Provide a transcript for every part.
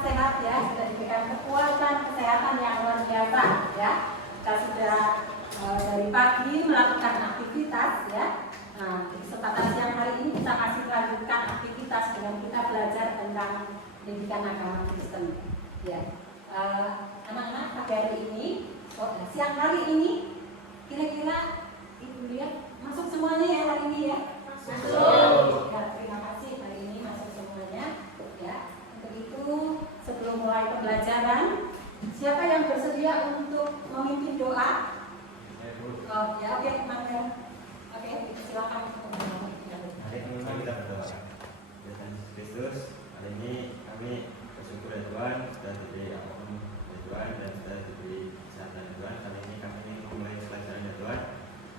sehat ya, sudah diberikan kekuatan kesehatan yang luar biasa ya. Kita sudah dari pagi melakukan aktivitas ya. Nah, di kesempatan siang hari ini kita masih melanjutkan aktivitas dengan kita belajar tentang pendidikan agama Kristen ya. Anak-anak pada hari ini, siang hari ini kira-kira Ibu lihat masuk semuanya ya hari ini ya? Masuk. Ya, terima kasih hari ini masuk semuanya ya. Untuk itu sebelum mulai pembelajaran, siapa yang bersedia untuk memimpin doa? Oh ya, oke, Manuel. Oke, silakan. Hari ini kita berdoa. Ya Tuhan Yesus Kristus, hari ini kami bersyukur ya Tuhan sudah diberi apapun ya Tuhan dan sudah diberi kesehatan ya Tuhan. Kali ini kami ingin memulai pelajaran ya Tuhan.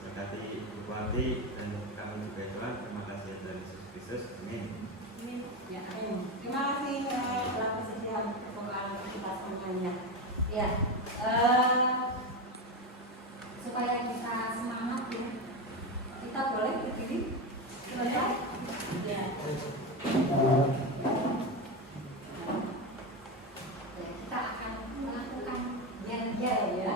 Berkati Ibu Hati dan kami juga ya Tuhan. Terima kasih ya Tuhan Yesus Kristus. Amin. Amin. Ya, amin. Terima kasih telah kesediaan pembukaan kita semuanya. Ya, supaya kita semangat ya, kita boleh berdiri. Boleh? Ya. Kita akan melakukan yel-yel ya.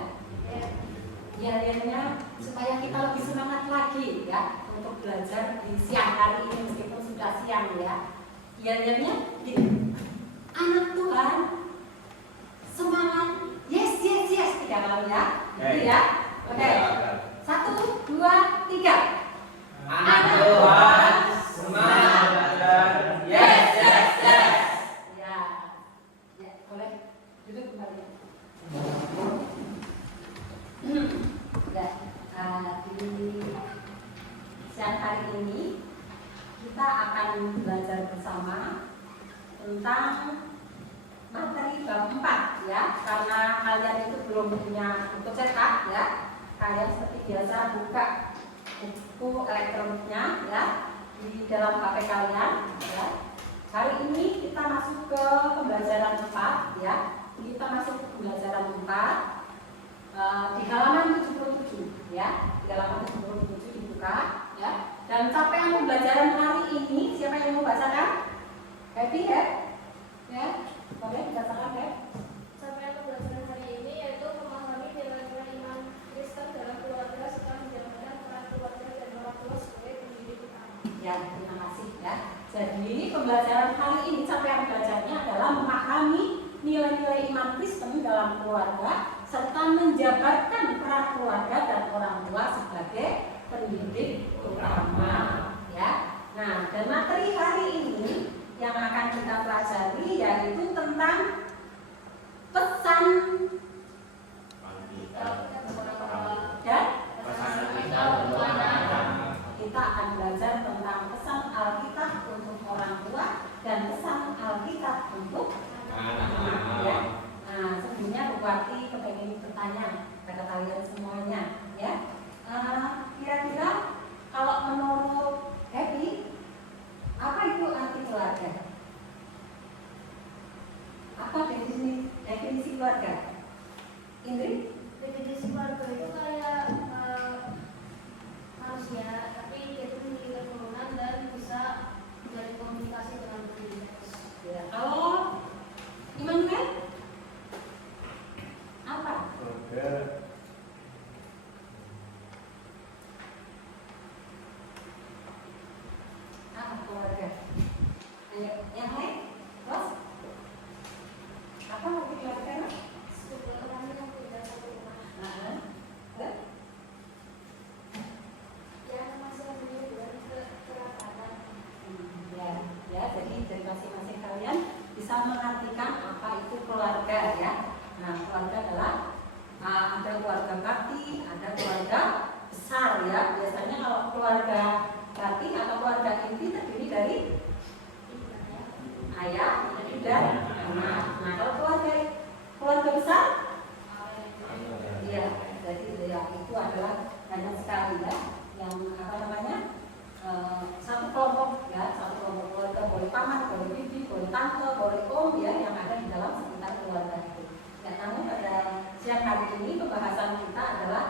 Yel-yelnya supaya kita lebih semangat lagi ya untuk belajar di siang hari ini meskipun sudah siang ya. Yel-yelnya anak Tuhan semangat, yes yes yes, 3 kali ya. Gitu ya. Oke. 1, 2, 3. Anak Tuhan semangat belajar, yes yes yes. Ya. Ya, boleh duduk kembali. Ya, di siang hari ini kita akan belajar bersama tentang materi bab 4 ya, karena kalian itu belum punya buku cetak ya. Kalian seperti biasa buka buku elektroniknya ya di dalam HP kalian ya. Hari ini kita masuk ke pembelajaran 4 ya. Kita masuk ke pembelajaran 4 di halaman 77 ya. Di halaman 77 dibuka ya. Dan capaian pembelajaran hari ini siapa yang mau bacakan? Happy ya? Ya, boleh dibacakan ya. Capaian pembelajaran hari ini yaitu memahami nilai-nilai iman Kristen dalam keluarga serta menjalankan peran keluarga dan orang tua sebagai pendidik utama. Ya, terima kasih ya. Jadi pembelajaran hari ini capaian belajarnya adalah memahami nilai-nilai iman Kristen dalam keluarga serta menjabarkan peran keluarga dan orang tua sebagai pendidik utama ya. Nah, dan materi hari ini yang akan kita pelajari yaitu tentang pesan dan kita akan belajar tentang pesan Alkitab untuk orang tua dan pesan Alkitab untuk anak-anak ya. Nah, sebelumnya Bupati kepengen bertanya pada kalian semuanya ya. Kira-kira kalau menurut Happy, apa itu arti keluarga? Apa definisi keluarga? Indri? Definisi keluarga itu kayak manusia, tapi dia itu memiliki keturunan dan bisa menjalin komunikasi dengan diri. Ya. Kalau Immanuel? Apa? Keluarga. Ayo, yang lain? Bos? Apa arti keluarga? Sebuah orang yang tidak satu rumah. Yang masih memiliki kerabatan. Ya, jadi dari masing-masing kalian bisa mengartikan apa itu keluarga ya. Nah, keluarga adalah ada keluarga bakti, ada keluarga besar ya. Biasanya kalau keluarga bakti atau keluarga inti terdiri dari ayah, ibu dan anak. Nah, kalau keluarga besar, iya, jadi ya, itu adalah banyak sekali ya, yang apa namanya satu kelompok ya, satu kelompok keluarga, boleh paman, boleh bibi, boleh tante, boleh om ya, yang ada di dalam sekitar keluarga itu. Ya, namun pada siang hari ini pembahasan kita adalah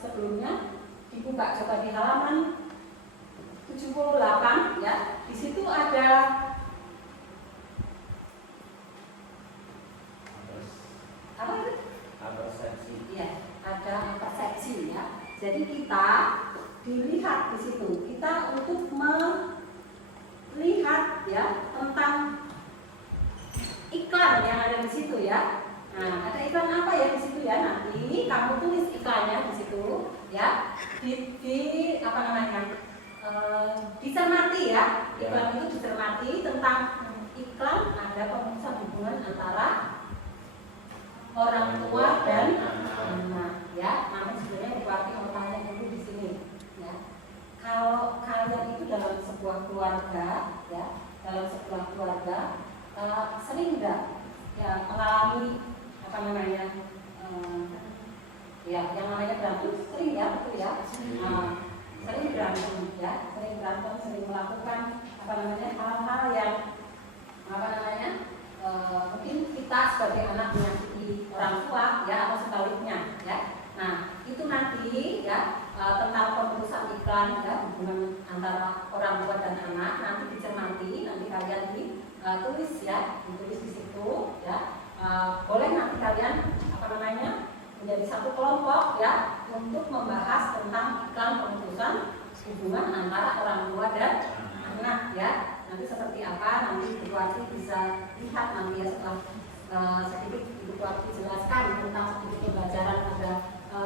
sebelumnya dibuka coba di halaman 78 ya. Di situ ada Jadi kita dilihat di situ, kita untuk melihat ya tentang iklan yang ada di situ ya. Nah, ada iklan apa ya di situ ya? Nanti kamu tulis iklannya di situ ya. Di apa namanya? Dicermati ya. Iklan itu dicermati tentang iklan ada pemutusan hubungan antara orang tua dan anak ya. Namun sebenarnya berarti mau tanya dulu di sini ya. Kalau kalian itu dalam sebuah keluarga ya, dalam sebuah keluarga sering enggak ya mengalami apa namanya ya yang namanya berantem sering ya, betul ya. Sering berantem ya, sering berantem, sering melakukan apa namanya hal-hal yang apa namanya mungkin kita sebagai anak menyakiti orang tua ya atau sebaliknya ya. Nah itu nanti ya tentang pemutusan iklan ya hubungan antara orang tua dan anak nanti dicermati, nanti kalian ditulis ya, ditulis di situ ya. Boleh nanti kalian apa namanya menjadi satu kelompok ya untuk membahas tentang iklan pemutusan hubungan antara orang tua dan anak ya. Nanti seperti apa nanti Ibu Wati bisa lihat nanti ya setelah sedikit Ibu Wati jelaskan tentang sedikit pembelajaran pada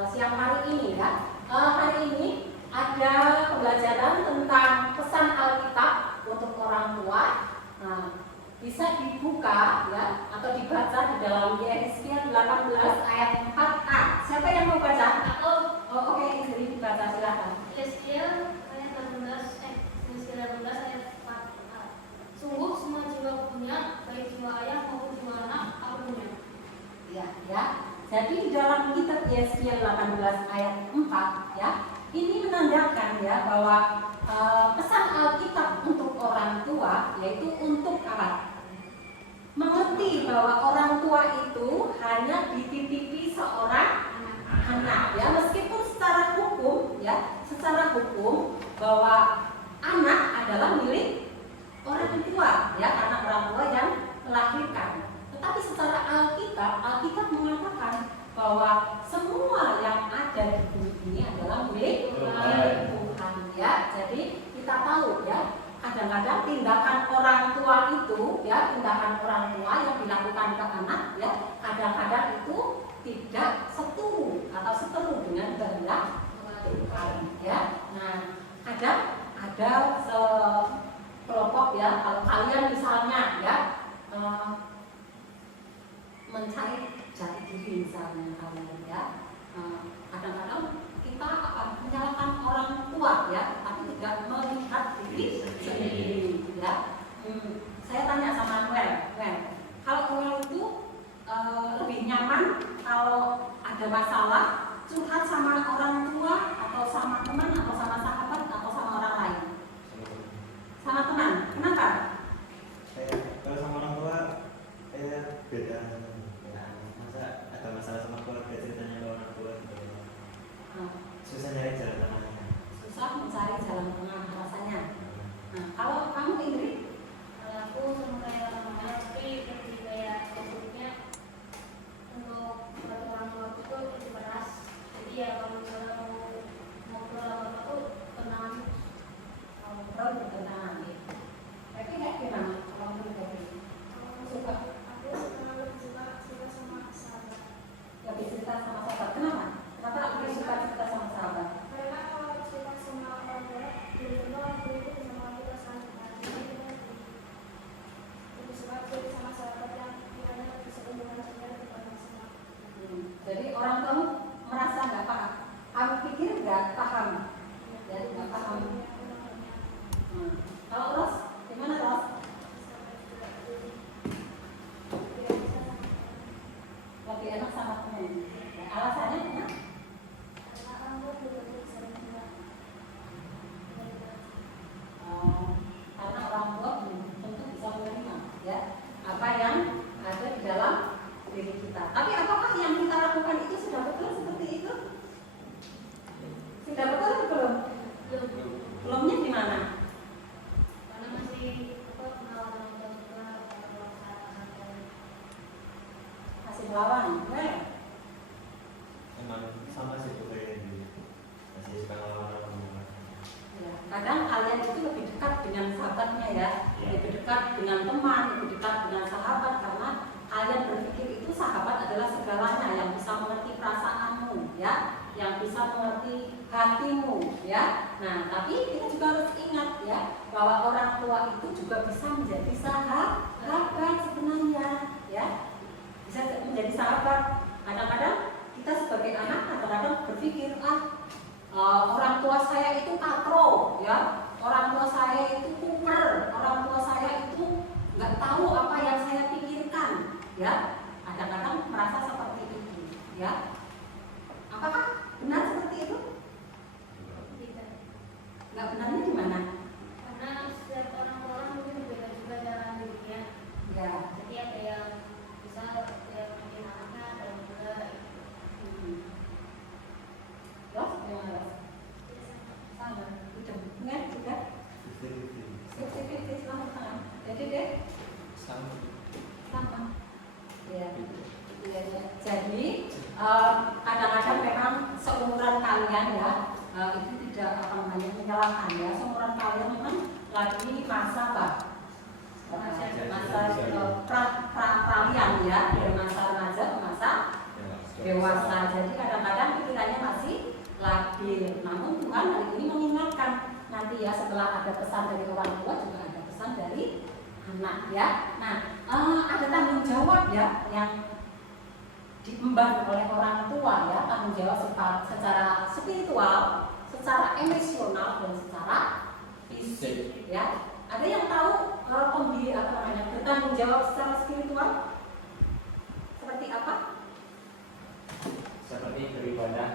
siang hari ini ya. Hari ini ada pembelajaran tentang pesan Alkitab untuk orang tua. Nah, bisa dibuka ya atau dibaca di dalam Yesaya 18 ayat 4a. Siapa yang mau baca? Oke, Indri dibaca silakan. Yesaya ayat 18 ayat 4a. Sungguh semua jiwa punya, baik jiwa ayah maupun jiwa anak, aku punya. Ya. Jadi di dalam kitab Yesaya 18 ayat 4 ya, ini menandakan ya bahwa pesan Alkitab untuk orang tua yaitu untuk apa? Mengerti bahwa orang tua itu hanya dititipi seorang anak ya, meskipun secara hukum bahwa anak adalah milik orang tua ya, karena orang tua yang melahirkan. Tetapi secara Alkitab mengatakan bahwa semua yang ada di bumi ini adalah milik Tuhan ya. Jadi kita tahu ya, kadang-kadang tindakan orang tua itu ya, tindakan orang tua yang dilakukan ke anak ya, kadang-kadang itu tidak setuju atau seteru dengan kehendak Tuhan ya. Nah, ada kelompok ya, kalau kalian misalnya ya mencari jati diri misalnya kalian ya, kadang-kadang kita menyalahkan orang tua ya, tapi tidak melihat diri sendiri ya. Saya tanya sama Noel, kalau Noel itu lebih nyaman kalau ada masalah curhat sama orang tua atau sama teman atau sama sahabat atau sama orang lain? Sama teman. Kenapa? Kalau sama orang tua beda. Masa ada masalah sama keluarga ceritanya ke orang tua gitu. Susah nyari jalan tengahnya. Susah mencari jalan tengah rasanya. Nah, kalau kamu Indri? Kalau aku sama kayak orang tua, tapi lebih kayak maksudnya untuk orang tua itu lebih keras. Jadi ya kalau misalnya mau keluar orang tua tuh tenang. Kalau bertentangan ya. Tapi nggak gimana? Kalau menurut suka? Aku lebih suka sama sahabat. Lebih cerita sama sahabat. Kenapa? Kenapa lebih suka cerita sama sahabat? Karena kalau cerita sama orang tua, belum tentu orang tua itu sama kita sama. Jadi kita lebih suka cerita sama sahabat yang kiranya bisa hubungan sendiri kepada sama. Jadi orang kamu merasa nggak paham. Kamu pikir nggak paham. Jadi nggak paham. Kalau Ros, gimana Ros? Lebih enak sama teman. Ya, alasannya kenapa? Karena orang tua belum tentu bisa menerima ya apa yang ada di dalam diri kita. Tapi apakah yang kita lakukan itu sudah betul seperti itu? Sudah betul atau belum? Belumnya di mana? Karena masih penawaran Masih melawan. Emang sama sih tuh kayak gitu. masih suka ngelawan. Ya, kadang kalian itu lebih dekat dengan sahabatnya ya, Ya. lebih dekat dengan teman, lebih dekat dengan sahabat karena kalian berpikir itu sahabat adalah segalanya yang bisa mengerti perasaanmu ya, yang bisa mengerti hatimu ya. Nah, tapi kita juga harus ingat ya bahwa orang tua itu juga bisa menjadi sahabat sebenarnya ya, bisa menjadi sahabat. Kadang-kadang kita sebagai anak kadang-kadang berpikir orang tua saya itu katro ya, orang tua saya itu kuper, orang tua saya itu nggak tahu apa yang saya pikirkan ya. Kadang-kadang merasa seperti itu ya. Apakah benar seperti itu? Tidak. Nggak benarnya di mana? Karena setiap orang mungkin berbeda juga cara hidupnya. Ya. Jadi ada yang bisa yang mungkin anaknya ada yang juga Los, gimana Los? Sama, udah, ingat juga. Sip, sama. Jadi deh, sama. Ya. Jadi kadang-kadang memang seumuran kalian ya, itu tidak menyalahkan ya. Seumuran kalian memang lagi masa apa? Masa peralihan ya, dari masa remaja ke masa dewasa. Jadi kadang-kadang pikirannya masih labil. Namun Tuhan hari ini mengingatkan nanti ya, setelah ada pesan dari orang tua juga ada pesan dari anak ya. Nah, ada tanggung jawab ya yang diemban oleh orang tua ya, tanggung jawab secara spiritual, secara emosional dan secara fisik ya. Ada yang tahu bertanggung jawab secara spiritual seperti apa? Seperti beribadah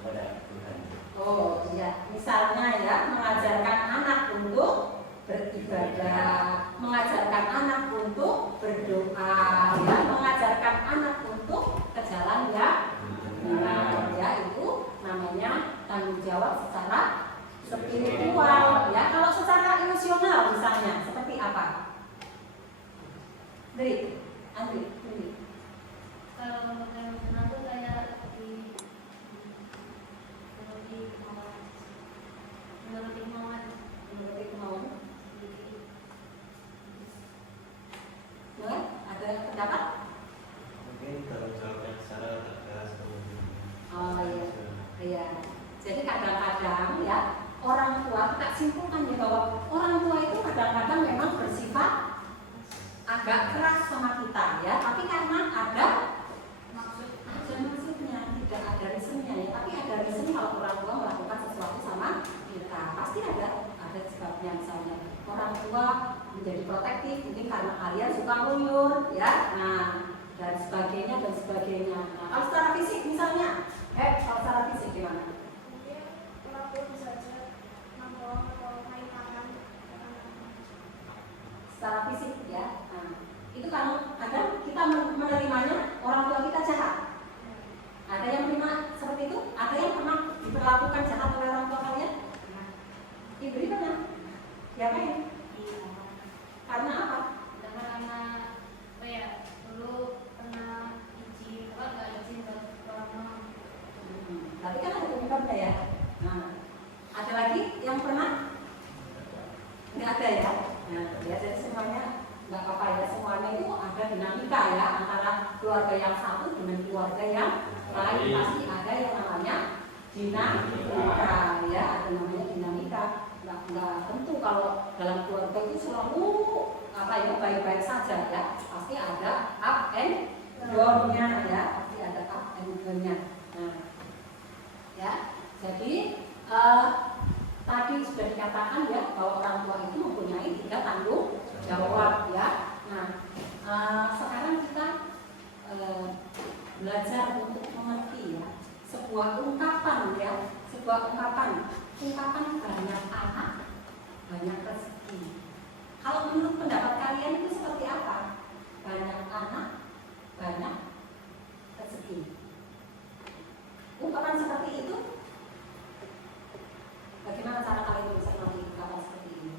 kepada Tuhan. Oh iya, misalnya ya mengajarkan anak untuk beribadah, mengajarkan anak untuk berdoa, ya, mengajarkan anak untuk ke jalan ya benar, ya itu namanya tanggung jawab secara spiritual. Ya, kalau secara emosional misalnya seperti apa? Andri. kalau emosional tuh kayak menuruti kemauan. Ya, ada pendapat? Mungkin tanggung jawab yang secara tegas. Oh iya. Jadi kadang-kadang ya orang tua, kita simpulkan ya bahwa orang tua itu kadang-kadang memang bersifat agak keras sama kita ya, tapi karena ada maksudnya, tidak ada reasonnya ya, tapi ada reason kalau orang tua melakukan sesuatu sama kita, pasti ada sebabnya. Misalnya orang tua menjadi protektif mungkin karena kalian suka nguyur ya, nah dan sebagainya. Nah, kalau secara fisik misalnya, kalau secara fisik gimana? Orang tua bisa aja ngomong atau main tangan. Secara fisik ya, nah itu kan kadang kita menerimanya orang tua kita jahat. Ada yang menerima seperti itu? Ada yang pernah diperlakukan jahat oleh orang tua kalian? Diberi pernah? Diapain? Karena apa? Karena apa ya, dulu pernah izin nggak izin ke orang. Tapi kan ada penyebabnya ya. Nah, ada lagi yang pernah? Nggak ada ya. Nah, ya jadi semuanya nggak apa-apa ya. Semuanya itu ada dinamika ya antara keluarga yang satu dengan keluarga yang lain. Pasti ada yang namanya dinamika ya. Ada namanya dinamika. Nggak tentu kalau dalam keluarga itu selalu baik-baik saja ya. Pasti ada up and down-nya ya. Pasti ada up and down-nya. Nah, ya, jadi tadi sudah dikatakan ya bahwa orang tua itu mempunyai 3 tanggung jawab ya. Nah, sekarang kita belajar untuk mengerti ya sebuah ungkapan banyak anak banyak rezeki. Kalau menurut pendapat kalian itu seperti apa? Banyak anak banyak rezeki. Ungkapan seperti itu, bagaimana cara kalian bisa mengerti ungkapan seperti ini?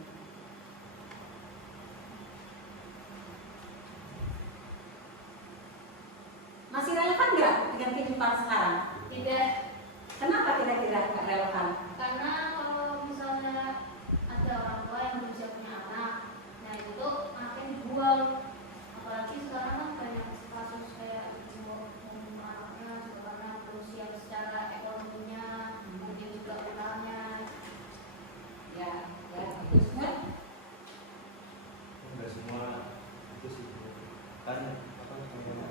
Masih relevan nggak dengan kehidupan sekarang? Tidak. Kenapa tidak kira-kira nggak relevan? Karena kalau misalnya ada orang tua yang belum siap punya anak, nah itu tuh anaknya dibuang. Apalagi sekarang kan banyak kasus kayak anaknya juga karena belum siap secara ekonominya, mungkin juga utangnya. Ya, ya, bagus kan? Enggak semua itu sih kan apa namanya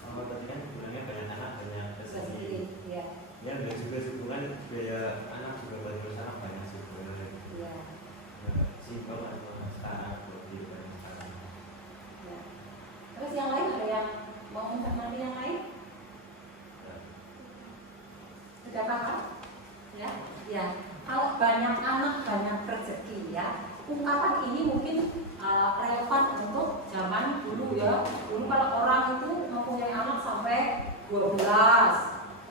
sama tadi kan sebenarnya banyak anak banyak Bisa rezeki sendiri, ya, ya dan juga hubungan biaya anak juga buat terus anak banyak sih sebenarnya ya, simpel atau setara lebih banyak setara ya. Terus yang lain ada yang mau mencermati yang lain? Sudah paham? Ya, ya. Kalau banyak anak banyak rezeki ya. Ungkapan ini mungkin relevan untuk zaman dulu ya. Dulu kalau orang itu mempunyai anak sampai 12,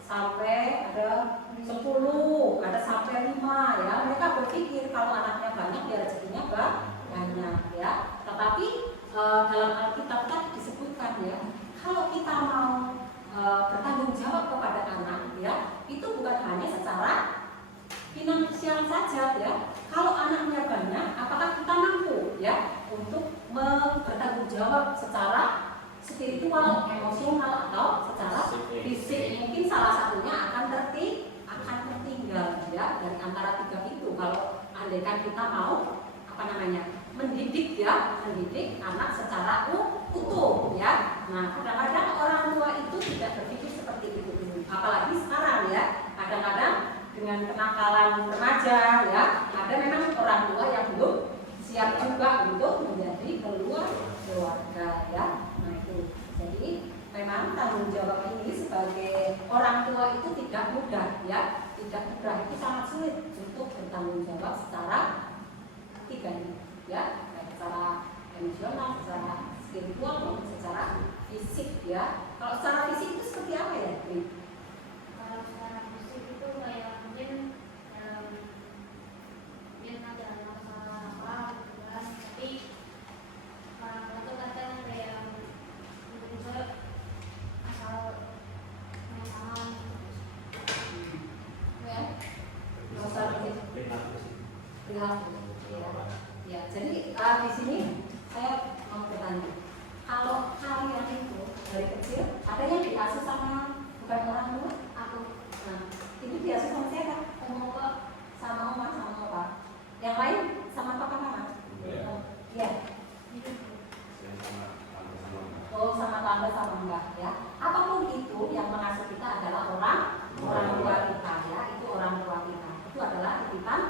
sampai ada 10, ada sampai 5 ya. Mereka berpikir kalau anaknya banyak ya rezekinya banyak ya. Tetapi dalam Alkitab tadi disebutkan ya, kalau kita mau bertanggung jawab kepada anak ya, itu bukan hanya secara finansial saja ya. Kalau anaknya banyak, apakah kita mampu ya untuk bertanggung jawab secara spiritual, emosional atau secara fisik? Mungkin salah satunya akan tertinggal ya dari antara tiga itu. Kalau andaikan kita mau mendidik anak secara utuh ya. Nah, kadang-kadang orang tua itu tidak berpikir seperti itu dulu. Apalagi sekarang ya, kadang-kadang dengan kenakalan remaja ya, ada memang orang tua yang belum siap juga untuk menjadi keluarga ya. Nah itu, jadi memang tanggung jawab ini sebagai orang tua itu tidak mudah ya, tidak mudah, itu sangat sulit untuk bertanggung jawab secara tiga ini ya, baik secara emosional, secara spiritual maupun secara fisik ya. Kalau secara fisik itu seperti apa ya, Tri? Kalau secara fisik itu kayak mungkin ada masalah apa gitu kan, tapi orang tua tuh kadang ada yang misalnya asal main tangan Ya, kalau secara fisik perilaku ya. Jadi di sini saya mau bertanya, kalau kalian itu dari kecil ada yang diasuh sama bukan orang tua? aku Nah, itu diasuh sama siapa? Sama oma, sama opa. Yang lain sama papa mama? Iya. Oh, sama tante sama mbak ya. Apapun itu yang mengasuh kita adalah orang tua kita ya. Itu orang tua kita. Itu adalah titipan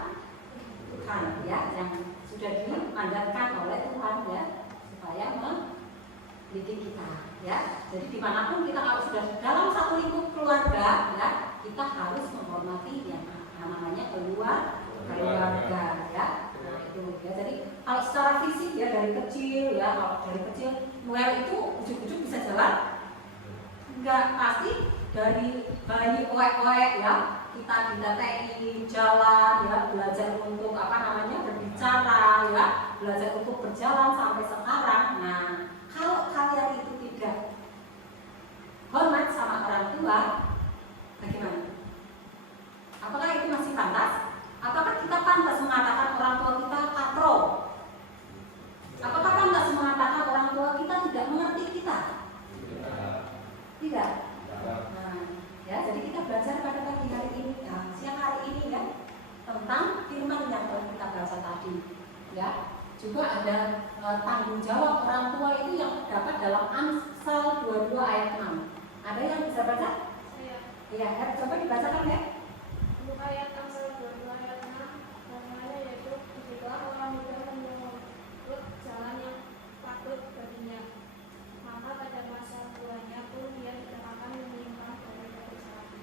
Tuhan ya, yang sudah dimandatkan oleh Tuhan ya, supaya mendidik kita ya. Jadi dimanapun kita kalau sudah dalam satu lingkup keluarga ya, kita harus menghormati yang namanya keluarga ya. Nah itu ya. Jadi kalau secara fisik ya dari kecil ya, kalau dari kecil Noel itu ujuk-ujuk bisa jalan? Enggak, pasti dari bayi oek-oek ya, kita didatengin jalan ya, belajar untuk berbicara ya, belajar untuk berjalan sampai sekarang. Nah, kalau kalian itu tidak hormat sama orang tua, bagaimana? Apakah itu masih pantas? Apakah kita pantas mengatakan orang tua kita katro? Apakah pantas mengatakan orang tua kita tidak mengerti kita? Tidak. Nah, ya, jadi kita belajar pada pagi hari ini, siang hari ini ya, tentang firman yang telah kita baca tadi. Ya, juga ada tanggung jawab orang tua itu yang terdapat dalam Amsal 22 ayat 6. Ada yang bisa baca? saya Iya, ya, coba dibacakan ya. untuk ayat Amsal 22 ayat 6 namanya yaitu jika orang muda menurut jalan yang patut baginya, maka pada masa tuanya pun dia tidak akan menyimpang dari kesalahan.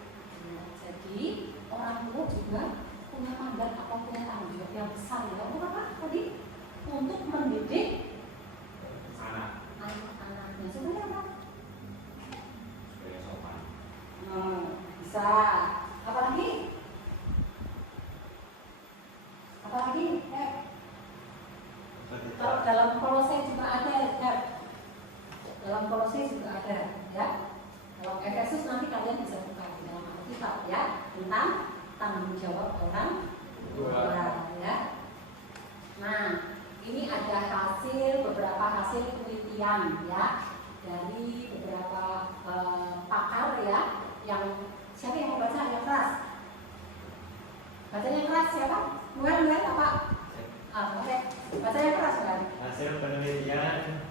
Nah, jadi orang tua juga punya mandat atau punya tanggung jawab yang besar ya. Untuk apa tadi? Untuk mendidik anak-anaknya. Sebenarnya apa? Bisa. Apalagi? Kalau dalam Kolose juga ada ya. Dalam Kolose juga ada ya. Dalam Efesus nanti kalian bisa buka di dalam Alkitab ya, tentang tanggung jawab orang tua ya. Nah, ini ada beberapa hasil penelitian ya dari beberapa pakar ya, yang siapa yang mau baca yang keras? Bacanya keras siapa? Luar apa? Oke, bacanya keras kan? Hasil penelitian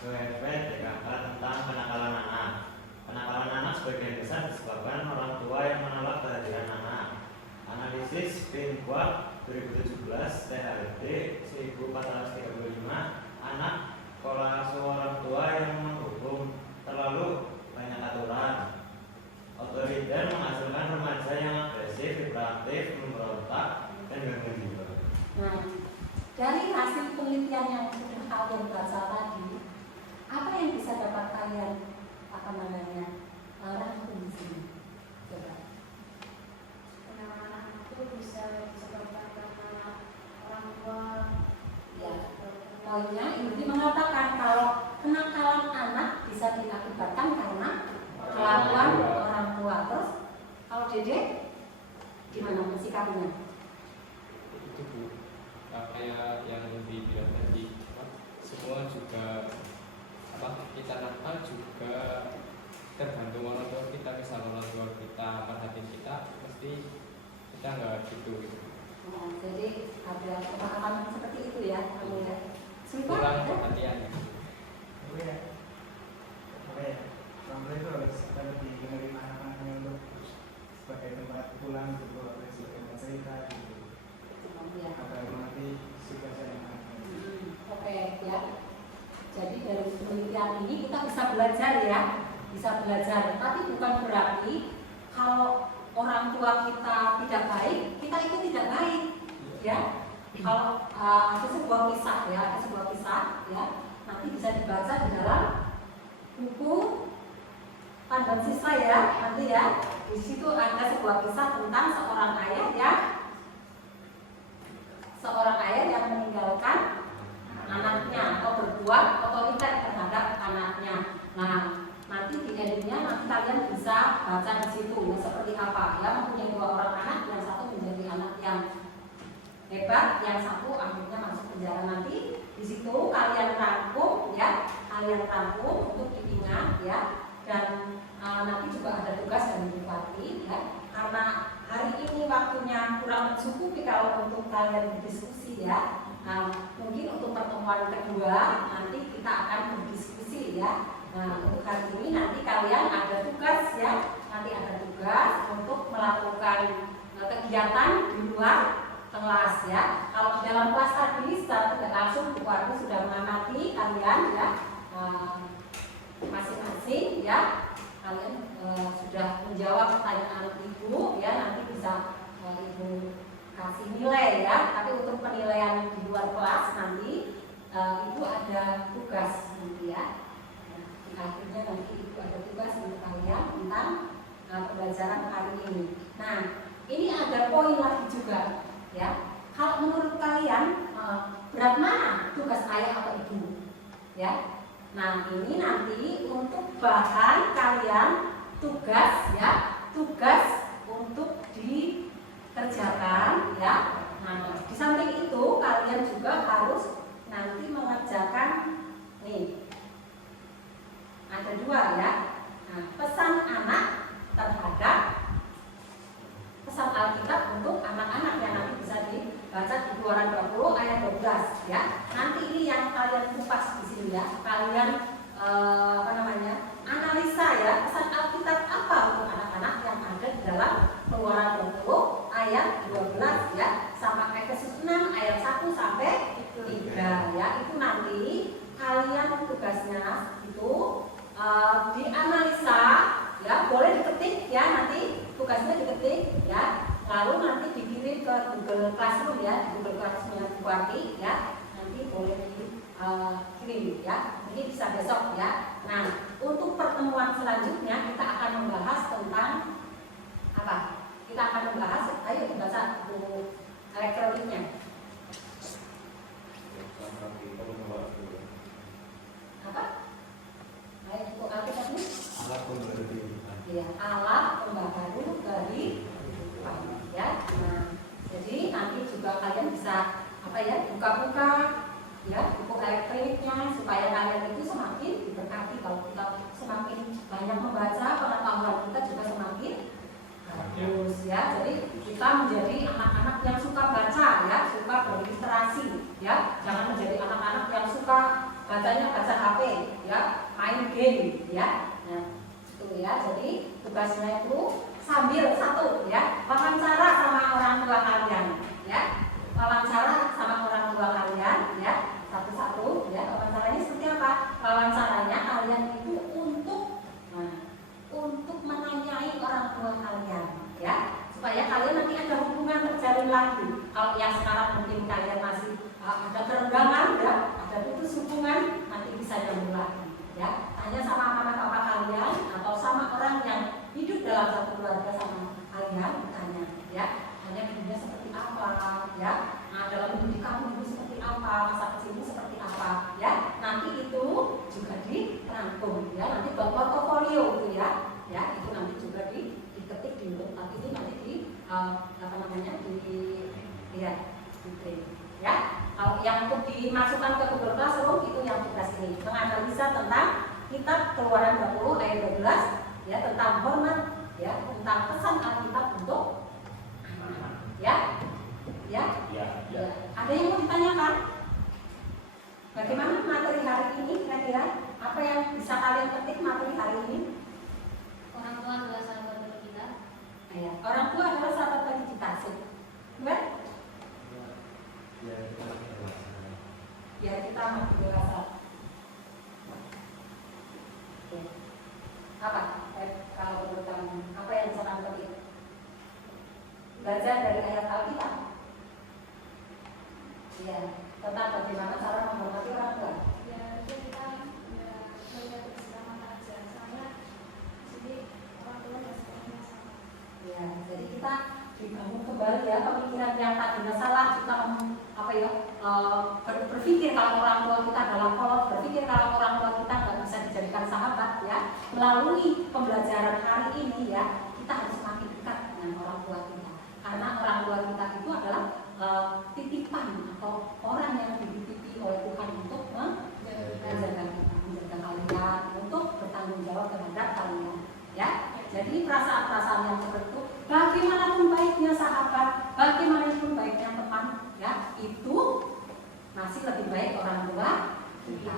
WFP Jakarta tentang kenakalan anak. Kenakalan anak sebagian besar disebabkan orang tua yang menolak kehadiran anak. Analisis Pinquart 2017 THRD 1435, anak pola asuh orang tua yang menghukum, terlalu banyak aturan, otoriter, menghasilkan remaja yang agresif, hiperaktif, memberontak, dan gangguan jiwa. Nah, dari hasil penelitian yang sudah kalian baca tadi, apa yang bisa dapat kalian rangkum di sini? Coba. Anak-anak itu bisa disebabkan karena orang tua. Ya, poinnya ini mengatakan kalau kenakalan anak bisa diakibatkan karena kelakuan orang tua. Terus, kalau Dede, gimana sikapnya? Itu Bu, kayak yang dibilang tadi, semua juga kita nakal juga tergantung orang tua kita. Misal orang tua kita perhatiin kita, mesti kita nggak gitu. Nah, jadi ada pemahaman seperti itu ya, kamu ya. Kurang perhatian. Oke, orang tua itu harus lebih menerima anak-anaknya untuk sebagai tempat pulang gitu, sebagai tempat cerita gitu. Ya. Agar mengerti situasi anak-anak. Oke ya. Jadi dari penelitian ini kita bisa belajar ya, bisa belajar. Tapi bukan berarti kalau orang tua kita tidak baik, kita itu tidak baik, ya. Kalau ada sebuah kisah ya, ya, nanti bisa dibaca di dalam buku Panduan Siswa ya, nanti ya. Di situ ada sebuah kisah tentang seorang ayah yang meninggalkan anaknya atau berbuat otoriter terhadap anaknya. Nah, nanti di endingnya nanti kalian bisa baca di situ seperti apa. Ya, mempunyai 2 orang anak, yang satu menjadi anak yang hebat, yang satu akhirnya masuk penjara. Nanti di situ kalian rangkum ya, untuk diingat ya. Dan nanti juga ada tugas dari bupati ya. Karena hari ini waktunya kurang mencukupi kalau untuk kalian berdiskusi ya. Nah, mungkin untuk pertemuan kedua nanti kita akan berdiskusi ya. Nah, untuk hari ini nanti kalian ada tugas ya. Nanti ada tugas untuk melakukan kegiatan di luar kelas ya. Kalau di dalam kelas tadi secara tidak langsung Bu Warni sudah mengamati kalian ya, masing-masing ya. Kalian sudah menjawab pertanyaan Ibu ya. Nanti bisa Ibu kasih nilai ya. Tapi untuk penilaian di luar kelas nanti Ibu ada tugas nanti ya. Akhirnya nanti Ibu ada tugas untuk kalian tentang pembelajaran hari ini. Nah, ini ada poin lagi juga ya. Kalau menurut kalian berat mana tugas ayah atau ibu ya? Nah, ini nanti untuk bahan kalian tugas ya, tugas untuk dikerjakan ya. Nah, di samping itu kalian juga harus nanti mengerjakan nih. Ada 2 ya. Nah, pesan anak terhadap pesan Alkitab untuk anak-anak yang nanti bisa dibaca di Keluaran 20 ayat 12 ya. Nanti ini yang kalian kupas di sini ya. Kalian analisa ya, pesan Alkitab apa untuk anak-anak yang ada di dalam Keluaran 20 ayat 12 ya, sama Efesus 6 ayat 1 sampai 3 ya. Itu nanti kalian tugasnya itu dianalisa ya, boleh diketik ya, nanti tugasnya diketik ya, lalu nanti dikirim ke Google Classroom ya, Google Classroom Bupati ya, nanti boleh dikirim ya, mungkin bisa besok ya. Nah, untuk pertemuan selanjutnya kita akan membahas tentang apa? Kita akan membahas, ayo baca buku elektroniknya. Apa? Ayo buku Alkitab ini. Alat pembaharu kehidupan. Ya, alat pembaharu banyak membaca, pengetahuan kita juga semakin bagus ya. Jadi kita menjadi anak-anak yang suka baca ya, suka berliterasi ya. Jangan menjadi anak-anak yang suka bacanya baca HP ya, main game ya. Nah, itu ya. Jadi tugasnya itu sambil satu ya, wawancara sama orang tua kalian ya. Wawancara sama orang tua kalian ya. Satu-satu ya. Wawancaranya seperti apa? Wawancaranya kalian itu untuk menanyai orang tua kalian ya, supaya kalian nanti ada hubungan terjalin lagi. Kalau yang sekarang mungkin kalian masih ada kerenggangan ya, ada putus hubungan, nanti bisa nyambung lagi ya. Tanya sama mama papa kalian atau sama orang yang hidup dalam satu keluarga sama kalian, tanya ya, tanya hidupnya seperti apa ya. Nah, dalam hidup kamu dulu seperti apa, masa kecilmu seperti apa ya. Nanti itu juga dirangkum ya, nanti buat portofolio itu ya. Ya, itu nanti juga diketik di tapi ini nanti di apa namanya di print ya. Kalau yang untuk dimasukkan ke Google Classroom itu yang tugas ini, menganalisa tentang kitab Keluaran 20 ayat 12 ya, tentang hormat ya, tentang pesan Alkitab untuk anak ya. Ya. Ya. Ada yang mau ditanyakan? Bagaimana materi hari ini kira-kira? Apa yang bisa kalian petik materi hari ini? Orang tua adalah sahabat bagi kita. Ya, orang tua adalah sahabat bagi kita, kan? Ya, kita makin dewasa. Ya. Apa? Kalau menurut kamu, apa yang bisa kamu petik? Belajar dari ayat Alkitab. Ya, tentang bagaimana cara menghormati orang tua. Ya, itu kita belajar bersama aja. Soalnya jadi orang tua dan semuanya sama. Ya, jadi kita dibangun kembali ya pemikiran yang tadinya salah, kita berpikir kalau orang tua kita adalah kolot, berpikir kalau orang tua kita nggak bisa dijadikan sahabat ya. Melalui pembelajaran hari ini ya, kita harus semakin dekat dengan orang tua kita, karena orang tua kita itu adalah titipan atau orang yang dititipi oleh Tuhan untuk menjaga kita, menjaga kalian, untuk bertanggung jawab terhadap kalian ya. Jadi perasaan-perasaan yang seperti itu, bagaimanapun baiknya sahabat, bagaimanapun baiknya teman ya, itu masih lebih baik orang tua kita,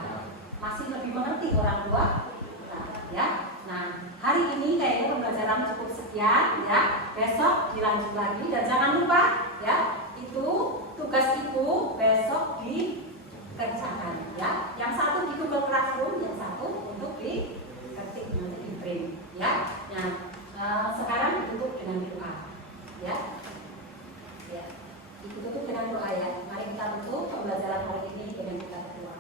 masih lebih mengerti orang tua kita ya. Nah, hari ini kayaknya pembelajaran cukup sekian ya. Besok dilanjut lagi dan jangan lupa ya, itu tugas itu besok dikerjakan ya. Yang satu di Google Classroom, yang satu untuk diketik nanti di print ya. Nah, sekarang ditutup dengan doa ya. Ya, ditutup dengan doa ya. Mari kita tutup pembelajaran hari ini dengan kita berdoa.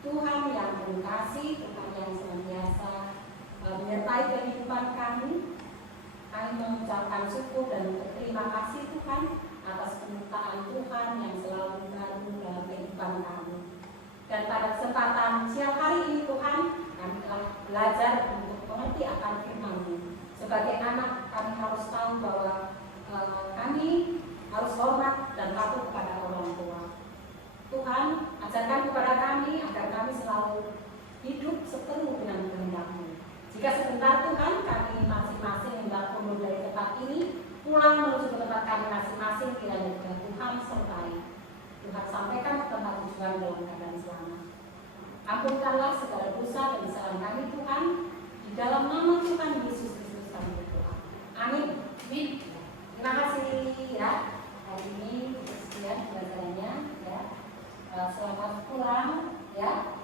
Tuhan yang penuh kasih, Tuhan yang senantiasa menyertai kehidupan kami mengucapkan syukur dan berterima kasih Tuhan atas penyertaan Tuhan yang selalu baru dalam kehidupan kami. Dan pada kesempatan siang hari ini Tuhan, kami telah belajar untuk mengerti akan firman-Mu. Sebagai anak, kami harus tahu bahwa kami harus hormat dan patuh kepada orang tua. Tuhan, ajarkan kepada kami agar kami selalu hidup sepenuh dengan kehendak-Mu. Jika sebentar Tuhan, kami masing-masing hendak mundur dari tempat ini, pulang menuju ke tempat kami masing-masing, kiranya Tuhan sertai. Tuhan sampaikan ke tempat tujuan dalam keadaan selamat. Ampunkanlah segala dosa dan kesalahan kami Tuhan, di dalam nama Tuhan Yesus Kristus kami berdoa. Amin. Amin. Terima kasih ya. Hari ini sekian pelajarannya ya. Selamat pulang ya.